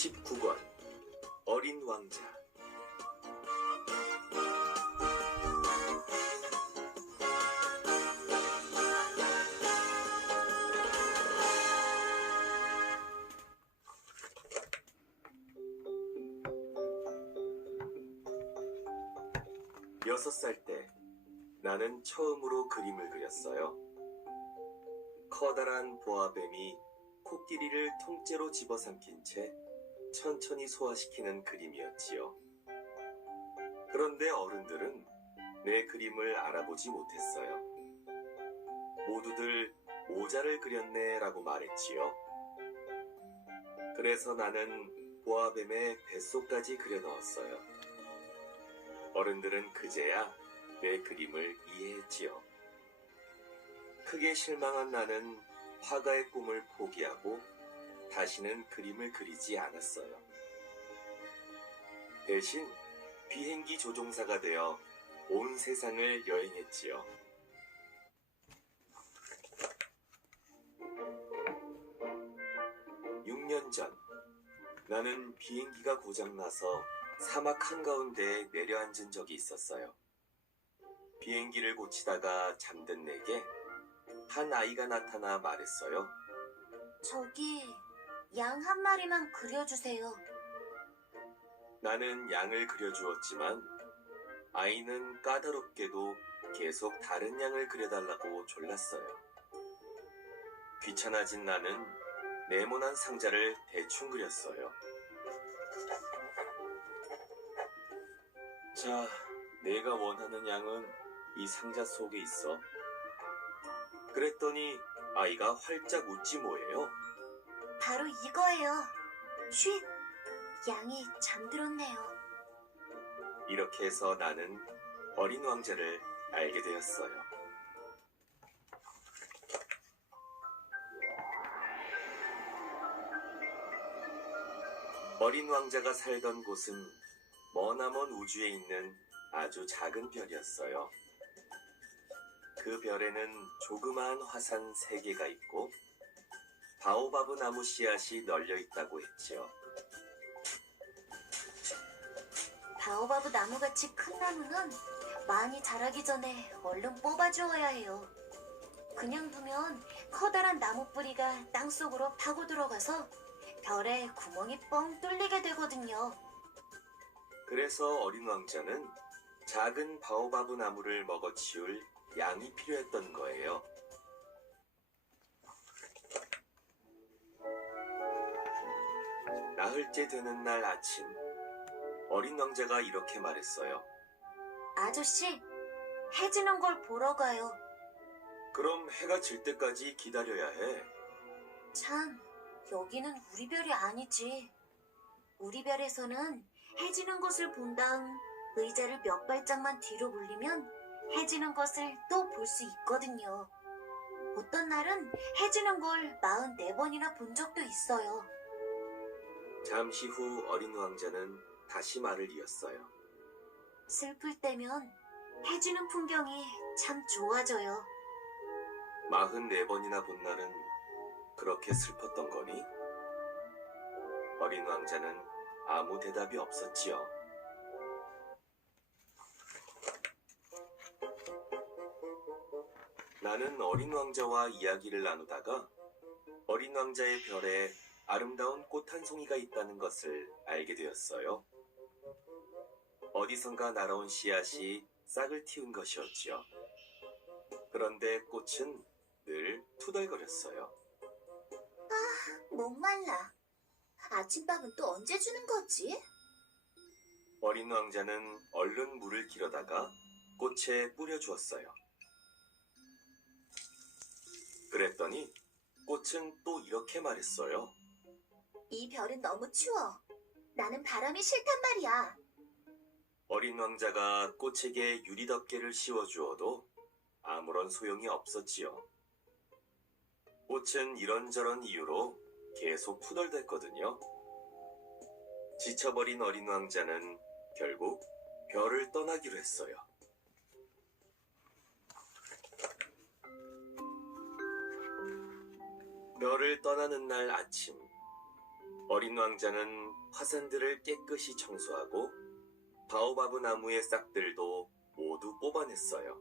29권 어린 왕자. 여섯 살 때 나는 처음으로 그림을 그렸어요. 커다란 보아뱀이 코끼리를 통째로 집어삼킨 채 천천히 소화시키는 그림이었지요. 그런데 어른들은 내 그림을 알아보지 못했어요. 모두들 모자를 그렸네 라고 말했지요. 그래서 나는 보아뱀의 뱃속까지 그려 넣었어요. 어른들은 그제야 내 그림을 이해했지요. 크게 실망한 나는 화가의 꿈을 포기하고 다시는 그림을 그리지 않았어요. 대신 비행기 조종사가 되어 온 세상을 여행했지요. (6년) 전 나는 비행기가 고장나서 사막 한가운데에 내려앉은 적이 있었어요. 비행기를 고치다가 잠든 내게 한 아이가 나타나 말했어요. 저기 양 한 마리만 그려주세요. 나는 양을 그려주었지만 아이는 까다롭게도 계속 다른 양을 그려달라고 졸랐어요. 귀찮아진 나는 네모난 상자를 대충 그렸어요. 자, 내가 원하는 양은 이 상자 속에 있어. 그랬더니 아이가 활짝 웃지 뭐예요. 바로 이거예요. 쉿! 양이 잠들었네요. 이렇게 해서 나는 어린 왕자를 알게 되었어요. 어린 왕자가 살던 곳은 머나먼 우주에 있는 아주 작은 별이었어요. 그 별에는 조그마한 화산 3개가 있고 바오바브 나무 씨앗이 널려 있다고 했지요. 바오바브 나무같이 큰 나무는 많이 자라기 전에 얼른 뽑아주어야 해요. 그냥 두면 커다란 나무 뿌리가 땅속으로 파고 들어가서 별에 구멍이 뻥 뚫리게 되거든요. 그래서 어린 왕자는 작은 바오바브 나무를 먹어치울 양이 필요했던 거예요. 나흘째 되는 날 아침, 어린 왕자가 이렇게 말했어요. 아저씨, 해 지는 걸 보러 가요. 그럼 해가 질 때까지 기다려야 해. 참, 여기는 우리 별이 아니지. 우리 별에서는 해 지는 것을 본 다음 의자를 몇 발짝만 뒤로 물리면 해 지는 것을 또 볼 수 있거든요. 어떤 날은 해 지는 걸 44번이나 본 적도 있어요. 잠시 후 어린 왕자는 다시 말을 이었어요. 슬플 때면 해 지는 풍경이 참 좋아져요. 44번이나 본 날은 그렇게 슬펐던 거니? 어린 왕자는 아무 대답이 없었지요. 나는 어린 왕자와 이야기를 나누다가 어린 왕자의 별에 아름다운 꽃 한 송이가 있다는 것을 알게 되었어요. 어디선가 날아온 씨앗이 싹을 틔운 것이었지요. 그런데 꽃은 늘 투덜거렸어요. 목말라. 아침밥은 또 언제 주는 거지? 어린 왕자는 얼른 물을 길어다가 꽃에 뿌려주었어요. 그랬더니 꽃은 또 이렇게 말했어요. 이 별은 너무 추워. 나는 바람이 싫단 말이야. 어린 왕자가 꽃에게 유리덮개를 씌워주어도 아무런 소용이 없었지요. 꽃은 이런저런 이유로 계속 투덜댔거든요. 지쳐버린 어린 왕자는 결국 별을 떠나기로 했어요. 별을 떠나는 날 아침, 어린 왕자는 화산들을 깨끗이 청소하고 바오바브 나무의 싹들도 모두 뽑아냈어요.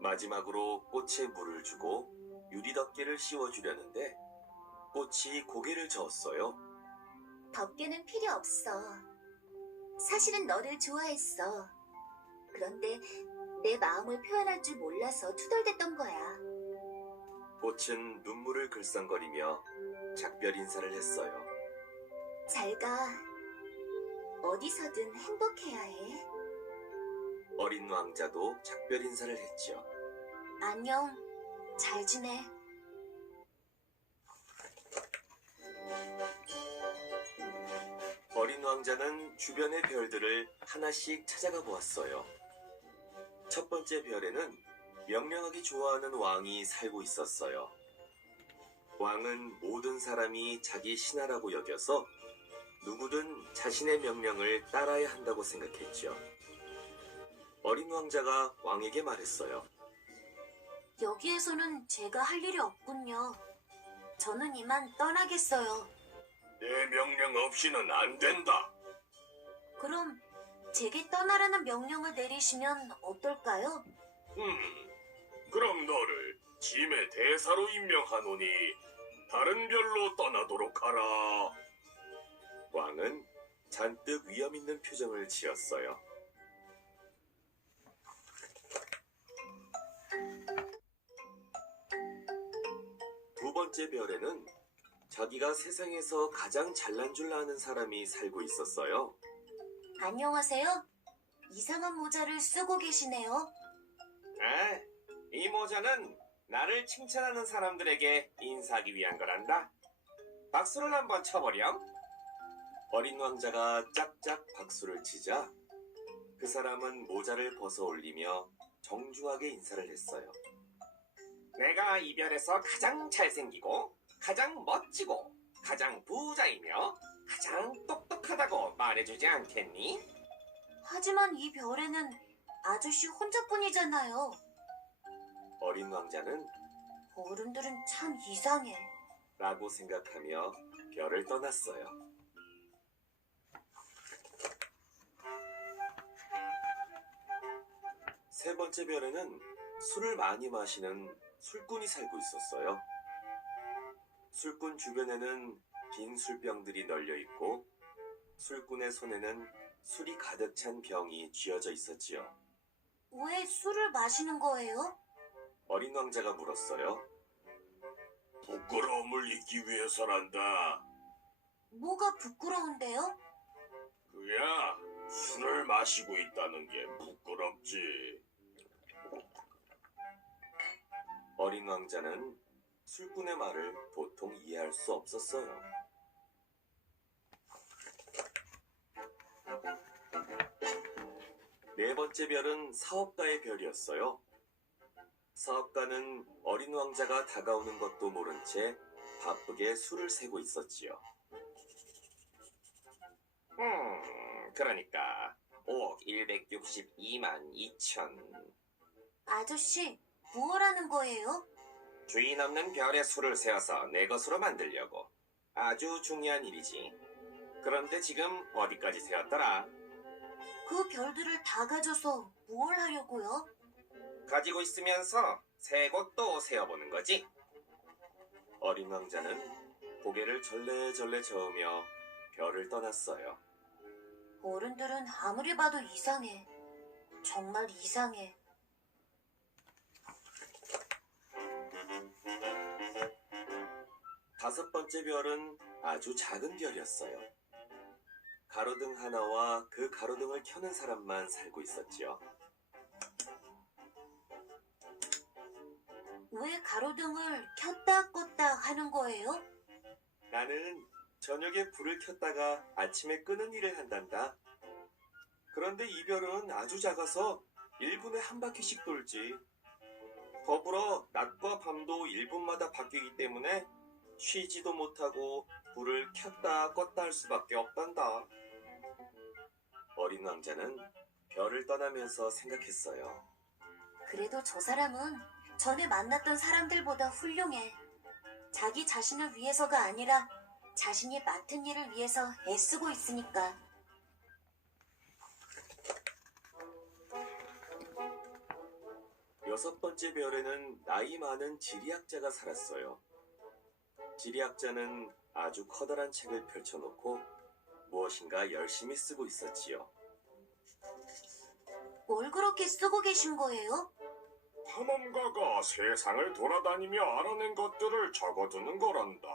마지막으로 꽃에 물을 주고 유리덮개를 씌워주려는데 꽃이 고개를 저었어요. 덮개는 필요 없어. 사실은 너를 좋아했어. 그런데 내 마음을 표현할 줄 몰라서 투덜댔던 거야. 꽃은 눈물을 글썽거리며 작별 인사를 했어요. 잘 가. 어디서든 행복해야 해. 어린 왕자도 작별 인사를 했지요. 안녕. 잘 지내. 어린 왕자는 주변의 별들을 하나씩 찾아가 보았어요. 첫 번째 별에는 명령하기 좋아하는 왕이 살고 있었어요. 왕은 모든 사람이 자기 신하라고 여겨서 누구든 자신의 명령을 따라야 한다고 생각했죠. 어린 왕자가 왕에게 말했어요. 여기에서는 제가 할 일이 없군요. 저는 이만 떠나겠어요. 내 명령 없이는 안 된다. 그럼 제게 떠나라는 명령을 내리시면 어떨까요? 그럼 너를 짐의 대사로 임명하노니 다른 별로 떠나도록 하라. 왕은 잔뜩 위험 있는 표정을 지었어요. 두 번째 별에는 자기가 세상에서 가장 잘난 줄 아는 사람이 살고 있었어요. 안녕하세요. 이상한 모자를 쓰고 계시네요. 아, 이 모자는 나를 칭찬하는 사람들에게 인사하기 위한 거란다. 박수를 한번 쳐보렴. 어린 왕자가 짝짝 박수를 치자 그 사람은 모자를 벗어 올리며 정중하게 인사를 했어요. 내가 이 별에서 가장 잘생기고 가장 멋지고 가장 부자이며 가장 똑똑하다고 말해주지 않겠니? 하지만 이 별에는 아저씨 혼자뿐이잖아요. 어린 왕자는 어른들은 참 이상해. 라고 생각하며 별을 떠났어요. 세 번째 별에는 술을 많이 마시는 술꾼이 살고 있었어요. 술꾼 주변에는 빈 술병들이 널려 있고 술꾼의 손에는 술이 가득 찬 병이 쥐어져 있었지요. 왜 술을 마시는 거예요? 어린 왕자가 물었어요. 부끄러움을 잊기 위해서란다. 뭐가 부끄러운데요? 그야 술을 마시고 있다는 게 부끄럽지. 어린 왕자는 술꾼의 말을 도통 이해할 수 없었어요. 네 번째 별은 사업가의 별이었어요. 사업가는 어린 왕자가 다가오는 것도 모른 채 바쁘게 술을 세고 있었지요. 그러니까 5억 162만 2천. 아저씨, 무엇하는 거예요? 주인 없는 별에 술을 세워서 내 것으로 만들려고. 아주 중요한 일이지. 그런데 지금 어디까지 세웠더라? 그 별들을 다 가져서 뭘 하려고요? 가지고 있으면서 세 곳도 세어보는 거지. 어린 왕자는 고개를 절레절레 저으며 별을 떠났어요. 어른들은 아무리 봐도 이상해. 정말 이상해. 다섯 번째 별은 아주 작은 별이었어요. 가로등 하나와 그 가로등을 켜는 사람만 살고 있었지요. 왜 가로등을 켰다 껐다 하는 거예요? 나는 저녁에 불을 켰다가 아침에 끄는 일을 한단다. 그런데 이 별은 아주 작아서 1분에 한 바퀴씩 돌지. 더불어 낮과 밤도 1분마다 바뀌기 때문에 쉬지도 못하고 불을 켰다 껐다 할 수밖에 없단다. 어린 왕자는 별을 떠나면서 생각했어요. 그래도 저 사람은 전에 만났던 사람들보다 훌륭해. 자기 자신을 위해서가 아니라 자신이 맡은 일을 위해서 애쓰고 있으니까. 여섯 번째 별에는 나이 많은 지리학자가 살았어요. 지리학자는 아주 커다란 책을 펼쳐놓고 무엇인가 열심히 쓰고 있었지요. 뭘 그렇게 쓰고 계신 거예요? 탐험가가 세상을 돌아다니며 알아낸 것들을 적어두는 거란다.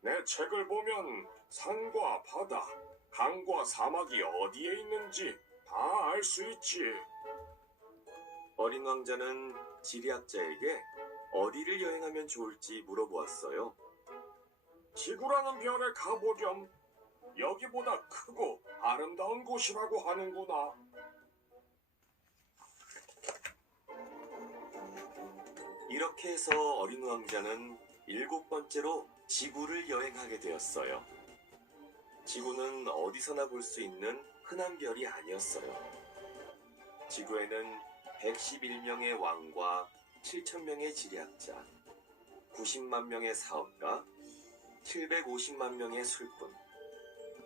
내 책을 보면 산과 바다, 강과 사막이 어디에 있는지 다 알 수 있지. 어린 왕자는 지리학자에게 어디를 여행하면 좋을지 물어보았어요. 지구라는 별에 가보렴. 여기보다 크고 아름다운 곳이라고 하는구나. 이렇게 해서 어린 왕자는 일곱 번째로 지구를 여행하게 되었어요. 지구는 어디서나 볼 수 있는 흔한 별이 아니었어요. 지구에는 111명의 왕과 7,000명의 지리학자, 90만 명의 사업가, 750만 명의 술꾼,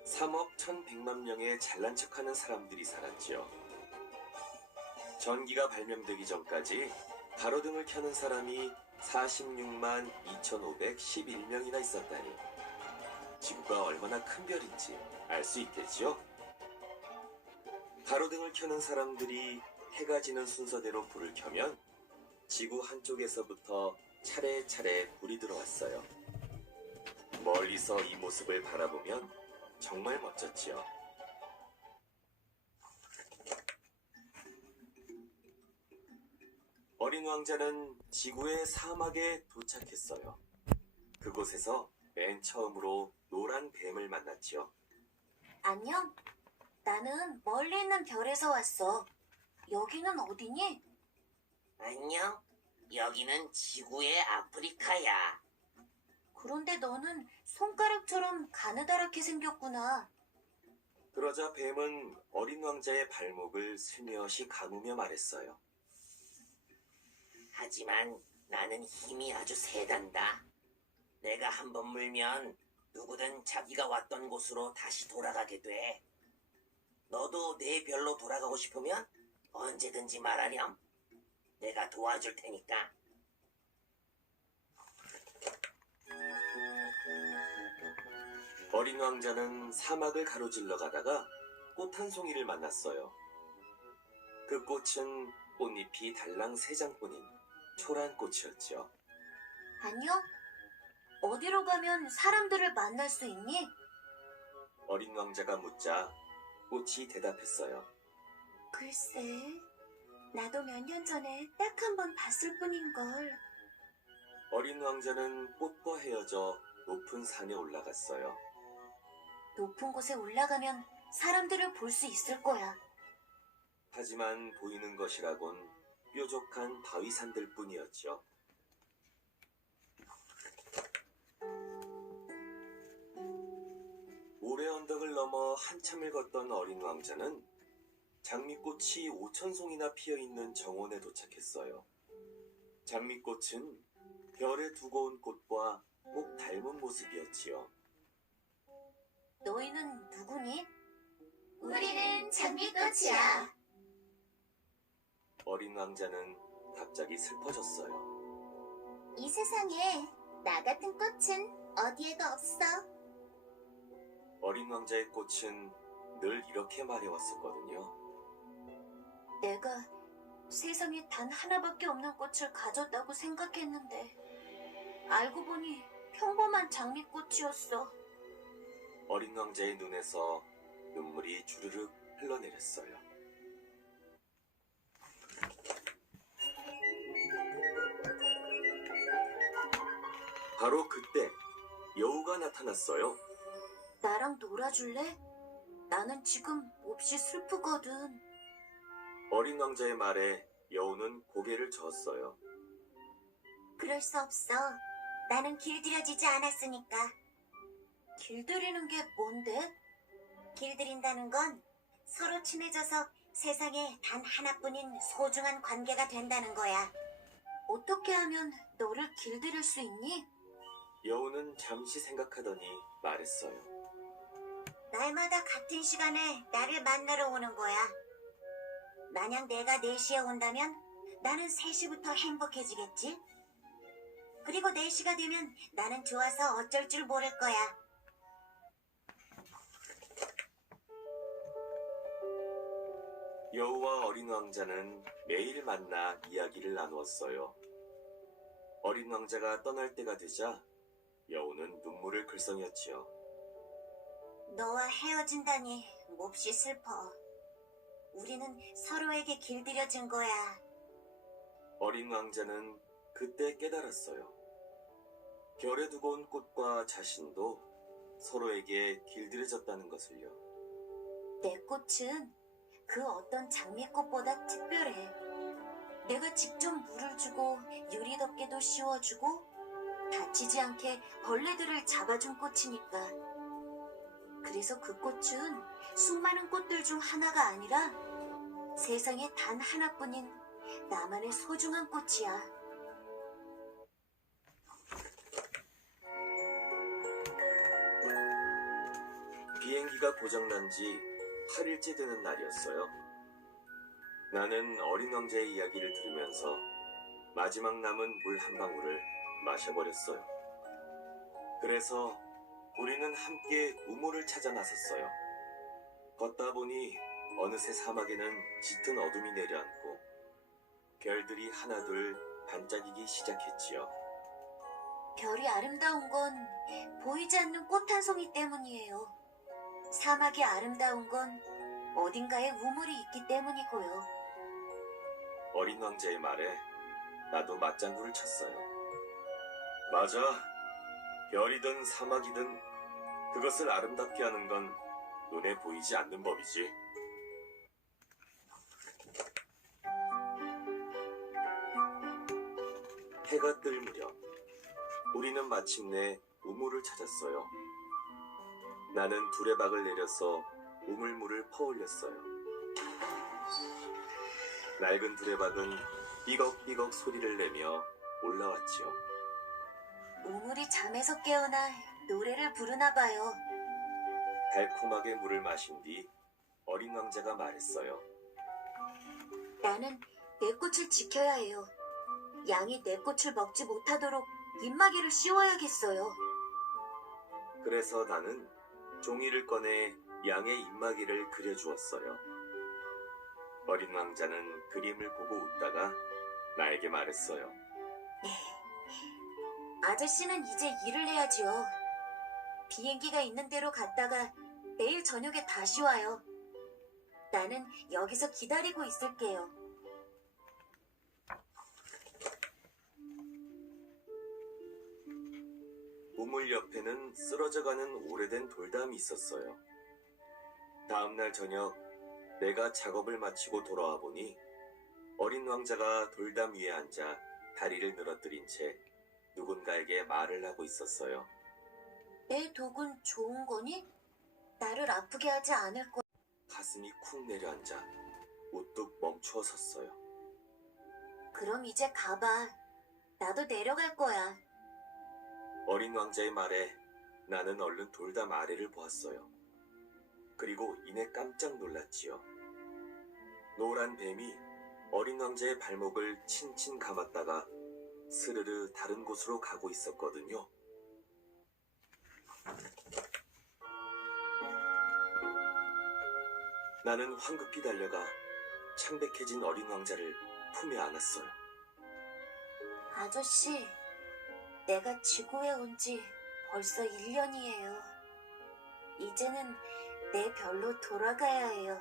3억 1,100만 명의 잘난 척하는 사람들이 살았지요. 전기가 발명되기 전까지 가로등을 켜는 사람이 46만 2,511명이나 있었다니 지구가 얼마나 큰 별인지 알 수 있겠지요? 가로등을 켜는 사람들이 해가 지는 순서대로 불을 켜면 지구 한쪽에서부터 차례차례 불이 들어왔어요. 멀리서 이 모습을 바라보면 정말 멋졌지요. 어린 왕자는 지구의 사막에 도착했어요. 그곳에서 맨 처음으로 노란 뱀을 만났지요. 안녕. 나는 멀리 있는 별에서 왔어. 여기는 어디니? 안녕. 여기는 지구의 아프리카야. 그런데 너는 손가락처럼 가느다랗게 생겼구나. 그러자 뱀은 어린 왕자의 발목을 슬며시 감으며 말했어요. 하지만 나는 힘이 아주 세단다. 내가 한번 물면 누구든 자기가 왔던 곳으로 다시 돌아가게 돼. 너도 내 별로 돌아가고 싶으면 언제든지 말하렴. 내가 도와줄 테니까. 어린 왕자는 사막을 가로질러 가다가 꽃 한 송이를 만났어요. 그 꽃은 꽃잎이 달랑 3장뿐인 초란꽃이었죠. 안녕. 어디로 가면 사람들을 만날 수 있니? 어린 왕자가 묻자 꽃이 대답했어요. 글쎄, 나도 몇 년 전에 딱 한 번 봤을 뿐인걸. 어린 왕자는 꽃과 헤어져 높은 산에 올라갔어요. 높은 곳에 올라가면 사람들을 볼 수 있을 거야. 하지만 보이는 것이라곤 뾰족한 바위산들 뿐이었죠. 모래 언덕을 넘어 한참을 걷던 어린 왕자는 장미꽃이 5,000송이나 피어있는 정원에 도착했어요. 장미꽃은 별에 두고 온 꽃과 꼭 닮은 모습이었지요. 너희는 누구니? 우리는 장미꽃이야. 어린 왕자는 갑자기 슬퍼졌어요. 이 세상에 나 같은 꽃은 어디에도 없어. 어린 왕자의 꽃은 늘 이렇게 말해왔었거든요. 내가 세상에 단 하나밖에 없는 꽃을 가졌다고 생각했는데 알고 보니 평범한 장미꽃이었어. 어린 왕자의 눈에서 눈물이 주르륵 흘러내렸어요. 바로 그때 여우가 나타났어요. 나랑 놀아줄래? 나는 지금 몹시 슬프거든. 어린 왕자의 말에 여우는 고개를 저었어요. 그럴 수 없어. 나는 길들여지지 않았으니까. 길들이는 게 뭔데? 길들인다는 건 서로 친해져서 세상에 단 하나뿐인 소중한 관계가 된다는 거야. 어떻게 하면 너를 길들일 수 있니? 여우는 잠시 생각하더니 말했어요. 날마다 같은 시간에 나를 만나러 오는 거야. 만약 내가 4시에 온다면 나는 3시부터 행복해지겠지? 그리고 4시가 되면 나는 좋아서 어쩔 줄 모를 거야. 여우와 어린 왕자는 매일 만나 이야기를 나누었어요. 어린 왕자가 떠날 때가 되자 여우는 눈물을 글썽였지요. 너와 헤어진다니 몹시 슬퍼. 우리는 서로에게 길들여진 거야. 어린 왕자는 그때 깨달았어요. 별에 두고 온 꽃과 자신도 서로에게 길들여졌다는 것을요. 내 꽃은 그 어떤 장미꽃보다 특별해. 내가 직접 물을 주고 유리덮개도 씌워주고 다치지 않게 벌레들을 잡아준 꽃이니까. 그래서 그 꽃은 수많은 꽃들 중 하나가 아니라 세상에 단 하나뿐인 나만의 소중한 꽃이야. 비행기가 고장난 지 8일째 되는 날이었어요. 나는 어린 왕자의 이야기를 들으면서 마지막 남은 물 한 방울을 마셔버렸어요. 그래서 우리는 함께 우물을 찾아 나섰어요. 걷다 보니 어느새 사막에는 짙은 어둠이 내려앉고 별들이 하나둘 반짝이기 시작했지요. 별이 아름다운 건 보이지 않는 꽃 한 송이 때문이에요. 사막이 아름다운 건 어딘가에 우물이 있기 때문이고요. 어린 왕자의 말에 나도 맞장구를 쳤어요. 맞아. 별이든 사막이든 그것을 아름답게 하는 건 눈에 보이지 않는 법이지. 해가 뜰 무렵 우리는 마침내 우물을 찾았어요. 나는 두레박을 내려서 우물물을 퍼올렸어요. 낡은 두레박은 삐걱삐걱 소리를 내며 올라왔지요. 우물이 잠에서 깨어나 노래를 부르나 봐요. 달콤하게 물을 마신 뒤 어린 왕자가 말했어요. 나는 내 꽃을 지켜야 해요. 양이 내 꽃을 먹지 못하도록 입마개를 씌워야겠어요. 그래서 나는 종이를 꺼내 양의 입마개를 그려주었어요. 어린 왕자는 그림을 보고 웃다가 나에게 말했어요. 아저씨는 이제 일을 해야지요. 비행기가 있는 데로 갔다가 내일 저녁에 다시 와요. 나는 여기서 기다리고 있을게요. 우물 옆에는 쓰러져가는 오래된 돌담이 있었어요. 다음날 저녁 내가 작업을 마치고 돌아와 보니 어린 왕자가 돌담 위에 앉아 다리를 늘어뜨린 채 누군가에게 말을 하고 있었어요. 내 독은 좋은 거니? 나를 아프게 하지 않을 거야. 가슴이 쿵 내려앉아 우뚝 멈추어 섰어요. 그럼 이제 가봐. 나도 내려갈 거야. 어린 왕자의 말에 나는 얼른 돌담 아래를 보았어요. 그리고 이내 깜짝 놀랐지요. 노란 뱀이 어린 왕자의 발목을 친친 감았다가 스르르 다른 곳으로 가고 있었거든요. 나는 황급히 달려가 창백해진 어린 왕자를 품에 안았어요. 아저씨, 내가 지구에 온 지 벌써 1년이에요. 이제는 내 별로 돌아가야 해요.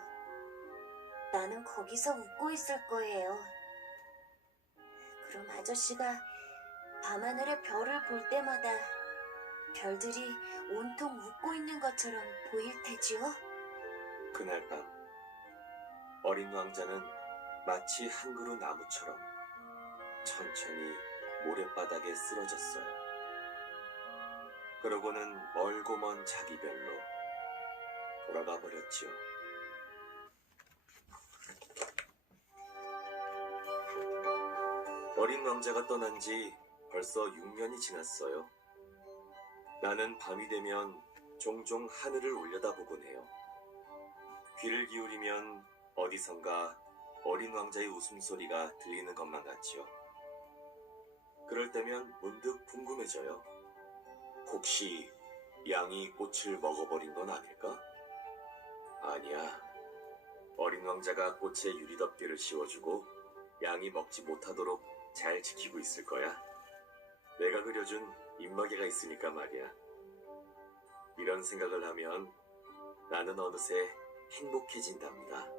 나는 거기서 웃고 있을 거예요. 그럼 아저씨가 밤하늘의 별을 볼 때마다 별들이 온통 웃고 있는 것처럼 보일 테지요? 그날 밤 어린 왕자는 마치 한 그루 나무처럼 천천히 모래바닥에 쓰러졌어요. 그러고는 멀고 먼 자기 별로 돌아가 버렸지요. 어린 왕자가 떠난 지 벌써 6년이 지났어요. 나는 밤이 되면 종종 하늘을 올려다보곤 해요. 귀를 기울이면 어디선가 어린 왕자의 웃음소리가 들리는 것만 같지요. 그럴 때면 문득 궁금해져요. 혹시 양이 꽃을 먹어버린 건 아닐까? 아니야. 어린 왕자가 꽃에 유리덮개를 씌워주고 양이 먹지 못하도록 잘 지키고 있을 거야. 내가 그려준 입마개가 있으니까 말이야. 이런 생각을 하면 나는 어느새 행복해진답니다.